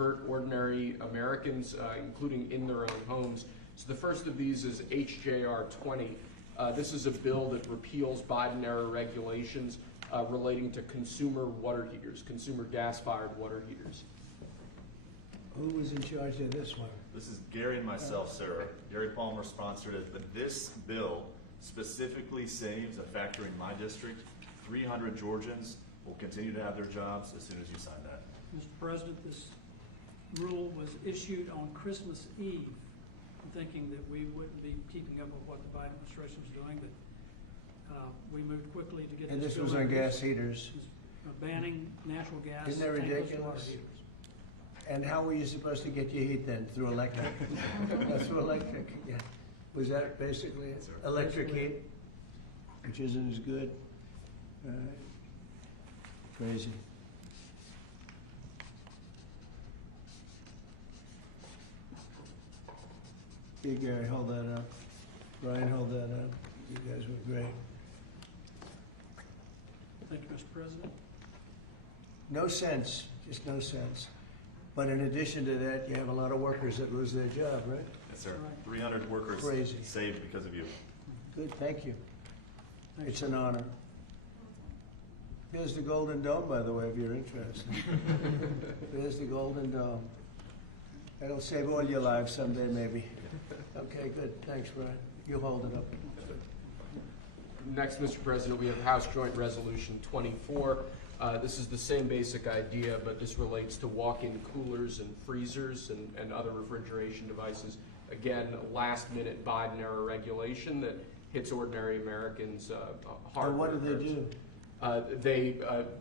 hurt ordinary Americans, including in their own homes. So the first of these is HJR 20. This is a bill that repeals Biden-era regulations relating to consumer water heaters, consumer gas-fired water heaters. Who was in charge of this one? This is Gary and myself, sir. Gary Palmer sponsored it, but this bill specifically saves a factory in my district. 300 Georgians will continue to have their jobs as soon as you sign that. Mr. President, this rule was issued on Christmas Eve. I'm thinking that we wouldn't be keeping up with what the Biden administration was doing, but we moved quickly to get And this this was bill on introduced. gas heaters. Banning natural gas. Isn't that tankless water ridiculous? heaters. And how were you supposed to get your heat then? Through electric? Through electric, yeah. Was that basically it? Yes, sir. Electric heat, which isn't as good? Crazy. Here, Gary, hold that up. Brian, hold that up. You guys were great. Thank you, Mr. President. No sense, just no sense. But in addition to that, you have a lot of workers that lose their job, right? Yes, sir. Right. 300 workers Crazy. saved because of you. Good, thank you. Thanks. It's an honor. Here's the Golden Dome, by the way, if you're interested. There's the Golden Dome. That'll save all your lives someday, maybe. Okay, good. Thanks, Brian. You hold it up. Next, Mr. President, we have House Joint Resolution 24. This is the same basic idea, but this relates to walk-in coolers and freezers and other refrigeration devices. Again, last-minute Biden-era regulation that hits ordinary Americans hard. And what do they do? They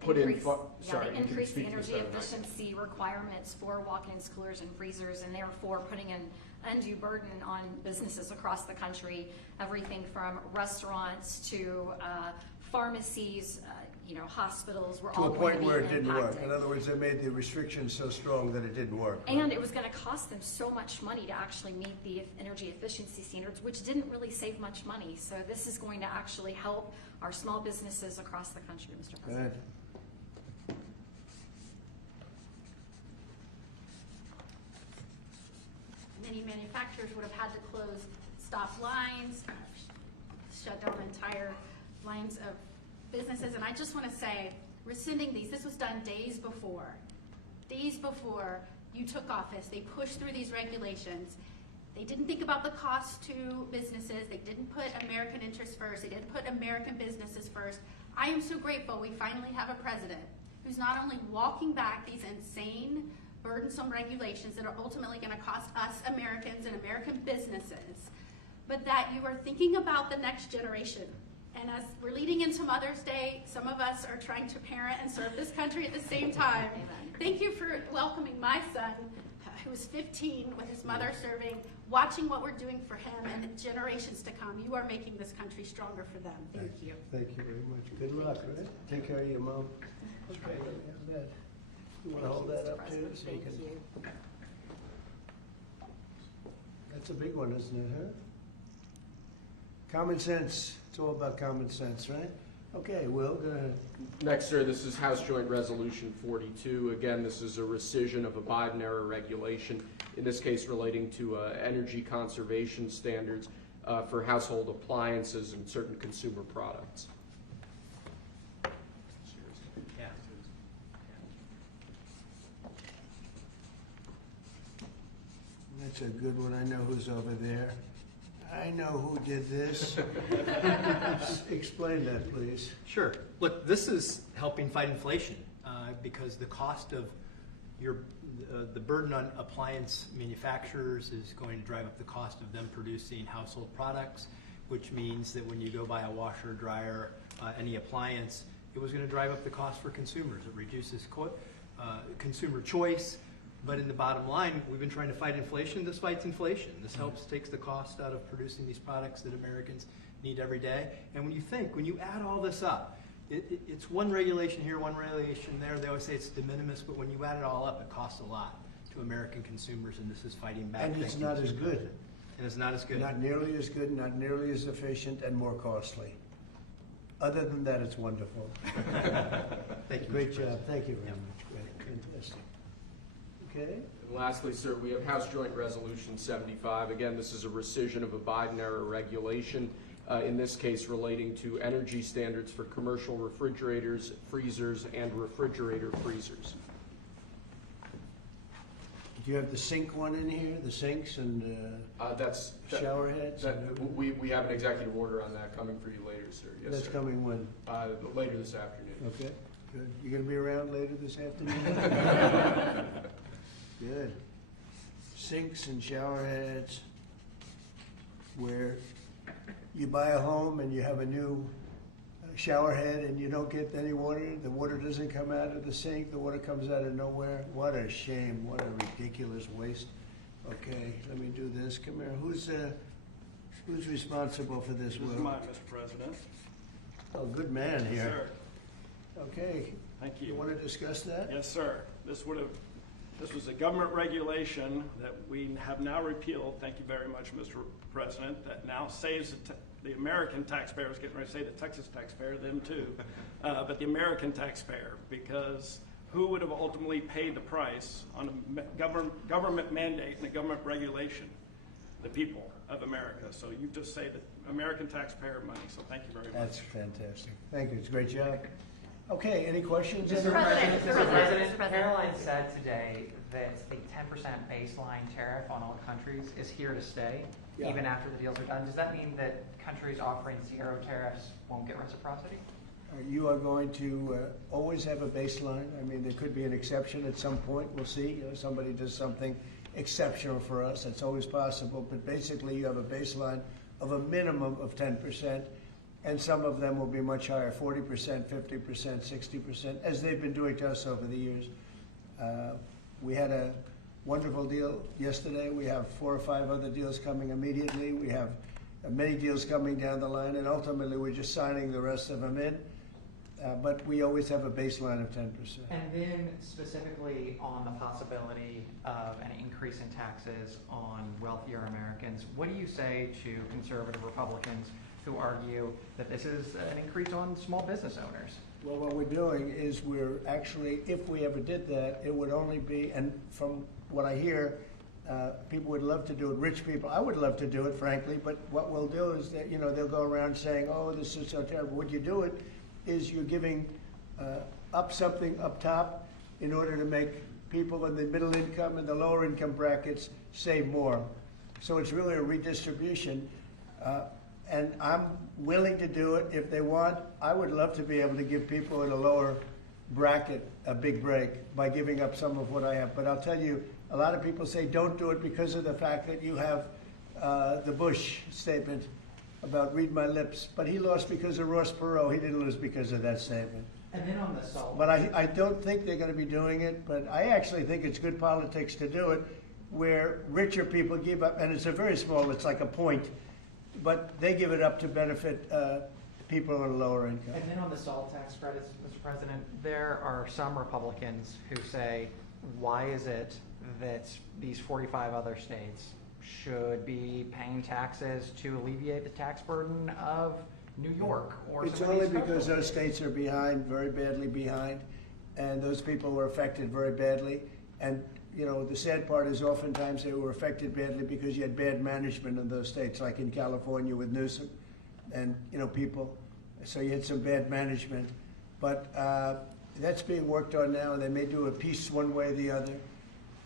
put in. They You can increase the speak to this energy better than I can. efficiency requirements for walk-ins, coolers, and freezers, and therefore putting an undue burden on businesses across the country. Everything from restaurants to pharmacies, hospitals were To all a going point to be where it didn't work. impacted. In other words, they made the restrictions so strong that it didn't work. And it was going to cost them so much money to actually meet the energy efficiency standards, which didn't really save much money. So this is going to actually help our small businesses across the country, Mr. President. Good. Many manufacturers would have had to close stop lines, shut down entire lines of businesses. And I just want to say, rescinding these, this was done days before you took office. They pushed through these regulations. They didn't think about the cost to businesses. They didn't put American interests first. They didn't put American businesses first. I am so grateful we finally have a president who's not only walking back these insane, burdensome regulations that are ultimately going to cost us Americans and American businesses, but that you are thinking about the next generation. And as we're leading into Mother's Day, some of us are trying to parent and serve this country at the same time. Thank you for welcoming my son, who is 15, with his mother serving, watching what we're doing for him and generations to come. You are making this country stronger for them. Thank you. Thank you very much. Good luck, right? Take care of your mom. Okay. You want to hold that up too? So you Thank can. you. That's a big one, isn't it, huh? Common sense. It's all about common sense, right? Okay, Will, go ahead. Next, sir, this is House Joint Resolution 42. Again, this is a rescission of a Biden-era regulation, in this case relating to energy conservation standards for household appliances and certain consumer products. That's a good one. I know who's over there. I know who did this. Explain that, please. Sure. Look, this is helping fight inflation because the cost of the burden on appliance manufacturers is going to drive up the cost of them producing household products, which means that when you go buy a washer, dryer, any appliance, it was going to drive up the cost for consumers. It reduces consumer choice. But in the bottom line, we've been trying to fight inflation. This fights inflation. This takes the cost out of producing these products that Americans need every day. And when you add all this up, it's one regulation here, one regulation there. They always say it's de minimis, but when you add it all up, it costs a lot to American consumers, and this is fighting back. And it's not as good. And it's not as good. Not nearly as good, not nearly as efficient, and more costly. Other than that, it's wonderful. Thank you. Great Mr. job. President. Thank you very much. Great. Fantastic. Okay, And lastly, sir, we have House Joint Resolution 75. Again, this is a rescission of a Biden-era regulation, in this case relating to energy standards for commercial refrigerators, freezers, and refrigerator freezers. do you have the sink one in here, the sinks and shower heads? We have an executive order on that coming for you later, sir. Yes, That's sir. coming when? Later this afternoon. Okay, good. You gonna be around later this afternoon? Good. Sinks and shower heads, where you buy a home and you have a new shower head and you don't get any water, the water doesn't come out of the sink, the water comes out of nowhere. What a shame, what a ridiculous waste. Okay, let me do this. Come here, who's responsible for this, This Will? is mine, Mr. President. Oh, good man Yes, here. sir. Okay, Thank you you. wanna discuss that? Yes, sir. This was a government regulation that we have now repealed, thank you very much, Mr. President, that now saves the American taxpayer. I was getting ready to say the Texas taxpayer, them too, but the American taxpayer, because who would have ultimately paid the price on a government mandate and a government regulation? The people of America. So you just saved the American taxpayer money, so thank you very much. That's fantastic. Thank you, it's a great job. Okay, any questions? Mr. President, Mr. Mr. President, President. Caroline said today that the 10% baseline tariff on all countries is here to stay, Yeah. even after the deals are done. Does that mean that countries offering zero tariffs won't get reciprocity? You are going to always have a baseline. I mean, there could be an exception at some point. We'll see. You know, somebody does something exceptional for us. That's always possible. But basically, you have a baseline of a minimum of 10%, and some of them will be much higher, 40%, 50%, 60%, as they've been doing to us over the years. We had a wonderful deal yesterday. We have 4 or 5 other deals coming immediately. We have many deals coming down the line, and ultimately, we're just signing the rest of them in. But we always have a baseline of 10%. And then specifically on the possibility of an increase in taxes on wealthier Americans, what do you say to conservative Republicans who argue that this is an increase on small business owners? Well, what we're doing is we're actually, if we ever did that, it would only be, and from what I hear, people would love to do it, rich people. I would love to do it, frankly, but what we'll do is that, you know, they'll go around saying, oh, this is so terrible. Would you do it? Is you're giving up something up top in order to make people in the middle income and the lower income brackets save more. So it's really a redistribution. And I'm willing to do it if they want. I would love to be able to give people in a lower bracket a big break by giving up some of what I have. But I'll tell you, a lot of people say don't do it because of the fact that you have the Bush statement about read my lips, but he lost because of Ross Perot. He didn't lose because of that statement. And then on the salt. But I don't think they're going to be doing it, but I actually think it's good politics to do it where richer people give up, and it's a very small, it's like a point, but they give it up to benefit people in lower income. And then on the salt tax credits, Mr. President, there are some Republicans who say, why is it that these 45 other states should be paying taxes to alleviate the tax burden of New York or It's some of only these because coastal those states? states are behind, very badly behind, and those people were affected very badly. And, you know, the sad part is oftentimes they were affected badly because you had bad management in those states, like in California with Newsom and, you know, people. So you had some bad management. But that's being worked on now, and they may do a piece one way or the other.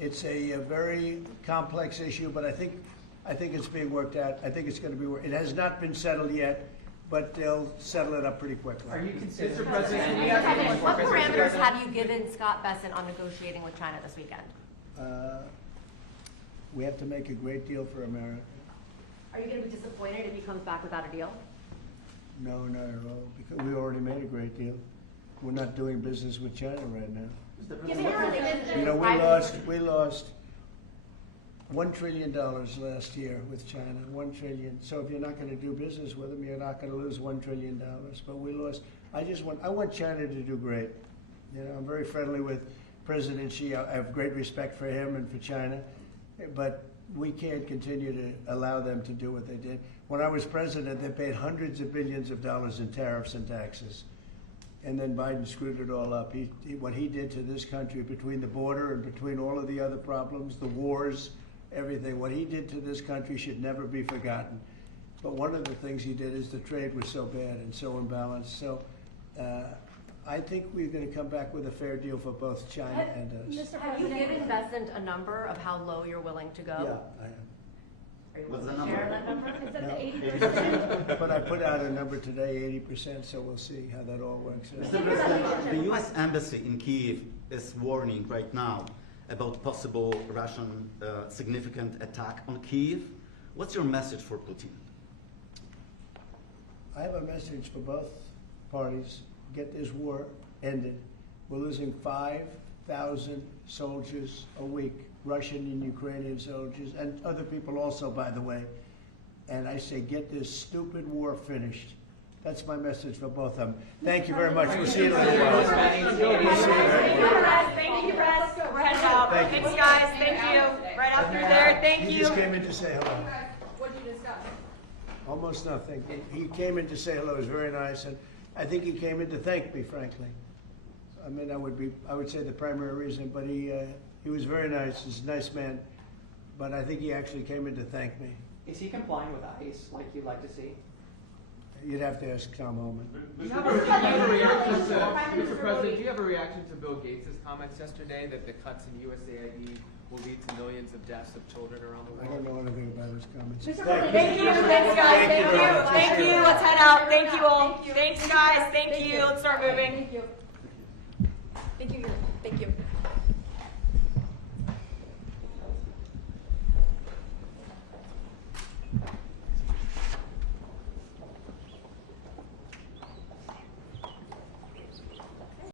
It's a very complex issue, but I think it's being worked out. I think it's going to be worked. It has not been settled yet, but they'll settle it up pretty quickly. Are you considering? Mr. President, what parameters have you given Scott Bessent on negotiating with China this weekend? We have to make a great deal for America. Are you going to be disappointed if he comes back without a deal? No, not at all, because we already made a great deal. We're not doing business with China right now. Given how they did You know, the we lost $1 trillion last year with China, $1 trillion. So if you're not going to do business with them, you're not going to lose $1 trillion. But we lost. I want China to do great. You know, I'm very friendly with President Xi. I have great respect for him and for China, but we can't continue to allow them to do what they did. When I was president, they paid hundreds of billions of dollars in tariffs and taxes. and then Biden screwed it all up. What he did to this country, between the border and between all of the other problems, the wars, everything, what he did to this country should never be forgotten. But one of the things he did is the trade was so bad and so imbalanced. So I think we're going to come back with a fair deal for both China and us. Have you given Besant a number of how low you're willing to go? Yeah, I am. Are you What's willing the to share number? that number? Is that No. the 80%? But I put out a number today, 80%, so we'll see how that all works out. Mr. President, the U.S. Embassy in Kyiv is warning right now about possible Russian significant attack on Kyiv. What's your message for Putin? I have a message for both parties. Get this war ended. We're losing 5,000 soldiers a week, Russian and Ukrainian soldiers, and other people also, by the way. And I say, get this stupid war finished. That's my message for both of them. Thank you very much. We'll see you later. We'll see you later. Thank you, press. We're heading out. Thank you. Thanks, guys. Thank you. Right up through there. Thank He you. just came in to say hello. What did you discuss? Almost nothing. He came in to say hello. It was very nice, and I think he came in to thank me, frankly. I mean, I would say the primary reason, but he was very nice. He's a nice man, but I think he actually came in to thank me. Is he complying with ICE like you'd like to see? You'd have to ask Tom Homan. Mr. President, do you have a reaction to Bill Gates' comments yesterday that the cuts in USAID will lead to millions of deaths of children around the I world? don't know anything about his comments. Thank you. Thanks, guys. Thank you. Thank you. Let's head out. Thank you all. Thanks, guys. Thank you. Let's start moving. Thank you. Thank you.